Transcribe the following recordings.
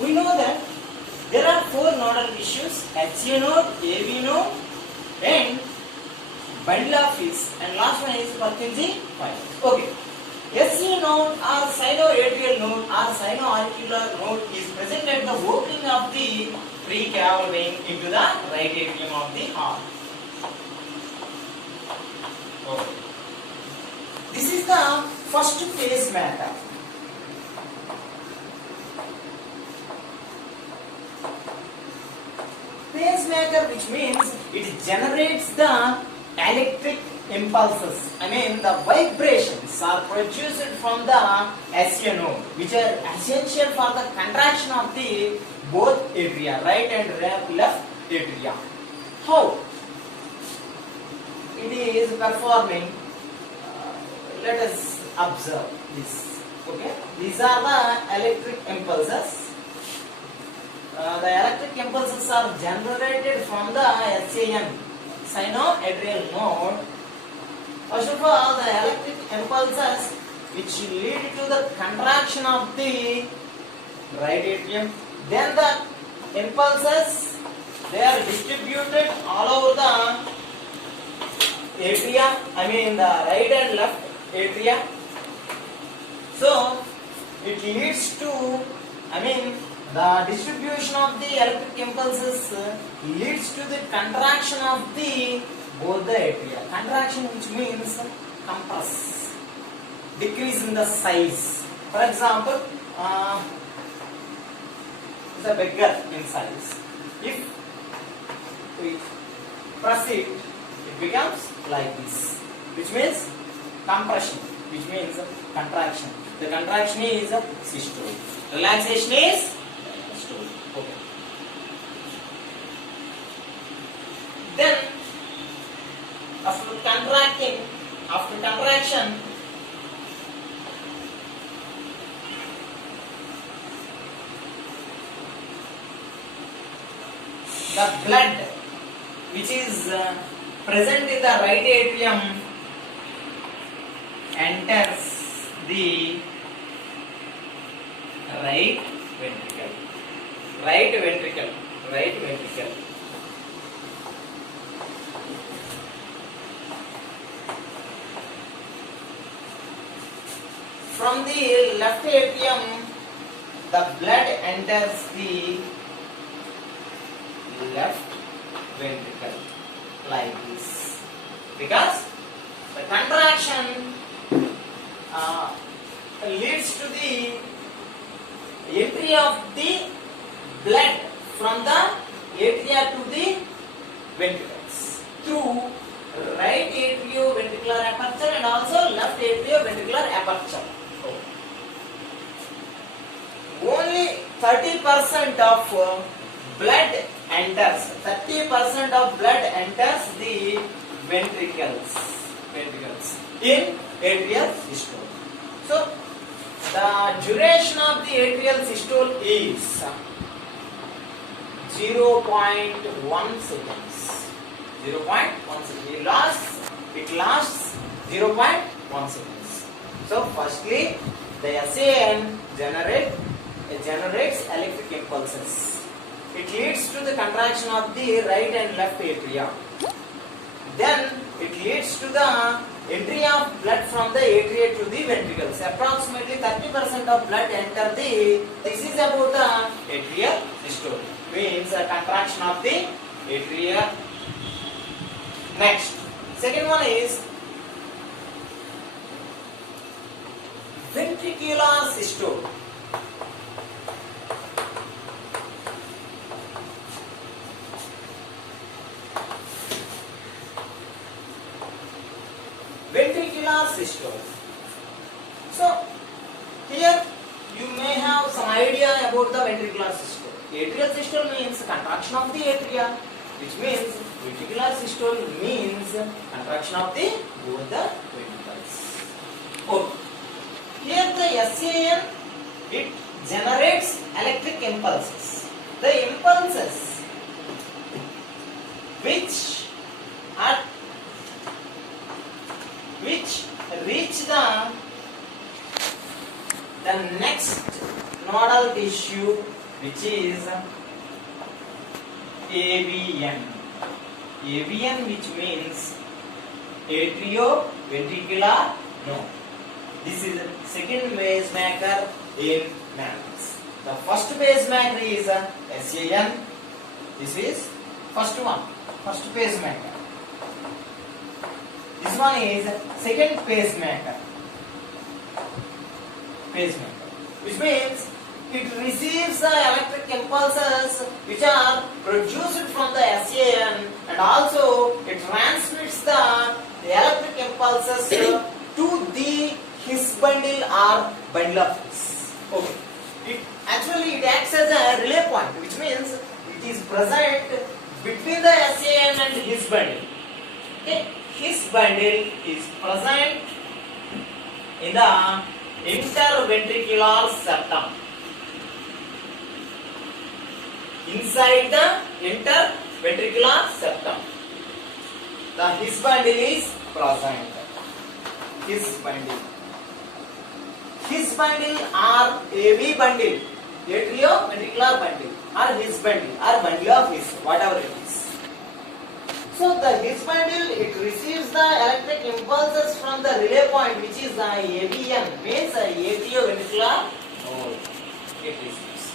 We know that there are four nodal tissues: HA node, AV node, and bundle of fish, and last one is Purkinje fibers. Okay. SCA node or sinoatrial node or sinoauricular node is present at the opening of the precaval vein into the right atrium of the heart. Okay. This is the first pacemaker. Pacemaker, which means it generates the electric impulses. I mean the vibrations are produced from the SCA node, which are essential for the contraction of the both atria, right and left atria. How it is performing? Let us observe this. Okay, these are the electric impulses. The electric impulses are generated from the SAN, sinoatrial node. First of all, the electric impulses which lead to the contraction of the right atrium. Then the impulses, they are distributed all over the atria, I mean the right and left atria. So it leads to, the distribution of the electric impulses leads to the contraction of the both the atria. Contraction, which means compress, decrease in the size. For example, is a bigger in size. If we press it, it becomes like this, which means compression, which means contraction. The contraction is systole. Relaxation is systole. Okay. Then after contraction, the blood which is present in the right atrium enters the right ventricle. From the left atrium, the blood enters the left ventricle like this, because the contraction leads to the entry of the blood from the atria to the ventricles through right atrioventricular aperture and also left atrioventricular aperture. Only 30% of blood enters. 30% of blood enters the ventricles in atrial systole. So the duration of the atrial systole is 0.1 seconds. 0.1 seconds. It lasts 0.1 seconds. So firstly, the SAN generates electric impulses. It leads to the contraction of the right and left atria. Then it leads to the entry of blood from the atria to the ventricles. Approximately 30% of blood enter the. This is about the atrial systole. Means a contraction of the atria. Next, second one is ventricular systole. Ventricular systole. So here you may have some idea about the ventricular systole. Atrial systole means contraction of the atria, which means ventricular systole means contraction of the both the ventricles. Okay. Here the SAN, it generates electric impulses. The impulses which reach the next nodal tissue, which is AVN. AVN, which means atrioventricular node. This is the second pacemaker in mammals. The first pacemaker is SAN. This is first pacemaker. This one is second pacemaker, which means it receives the electric impulses which are produced from the SAN, and also it transmits the electric impulses to the His bundle or bundle of His. Okay. It acts as a relay point, which means it is present between the SAN and His bundle. Okay. His bundle is present in the interventricular septum. Inside the interventricular septum, the His bundle is present. His bundle or AV bundle, atrioventricular bundle, or His bundle, or bundle of His, whatever it is. So the His bundle, it receives the electric impulses from the relay point, which is the AVN, means atrioventricular node. It receives.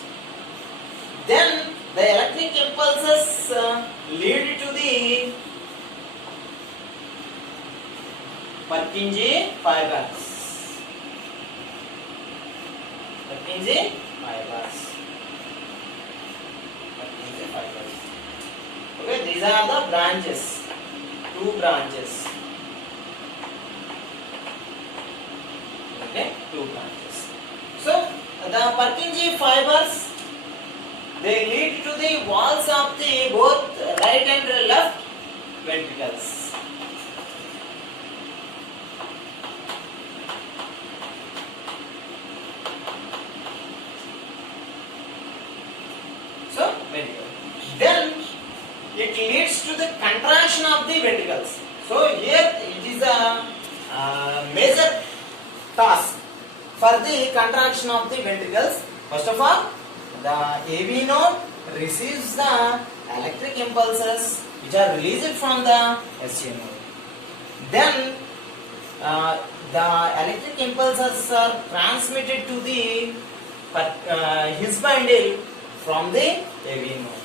Then the electric impulses lead to the Purkinje fibers. Okay, these are the branches. Two branches. Okay, two branches. So the Purkinje fibers, they lead to the walls of the both right and left ventricles. So, ventricle. Then it leads to the contraction of the ventricles. So here it is a major task for the contraction of the ventricles. First of all, the AV node receives the electric impulses which are released from the SCA node. Then the electric impulses are transmitted to the His bundle from the AV node.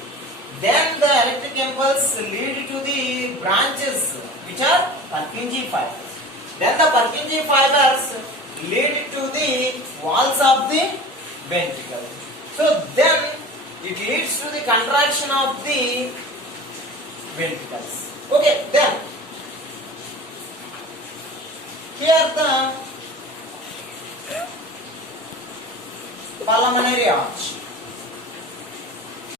Then the electric impulse lead to the branches which are Purkinje fibers. Then the Purkinje fibers lead to the walls of the ventricle. So then it leads to the contraction of the ventricles. Okay, then here the pulmonary arch.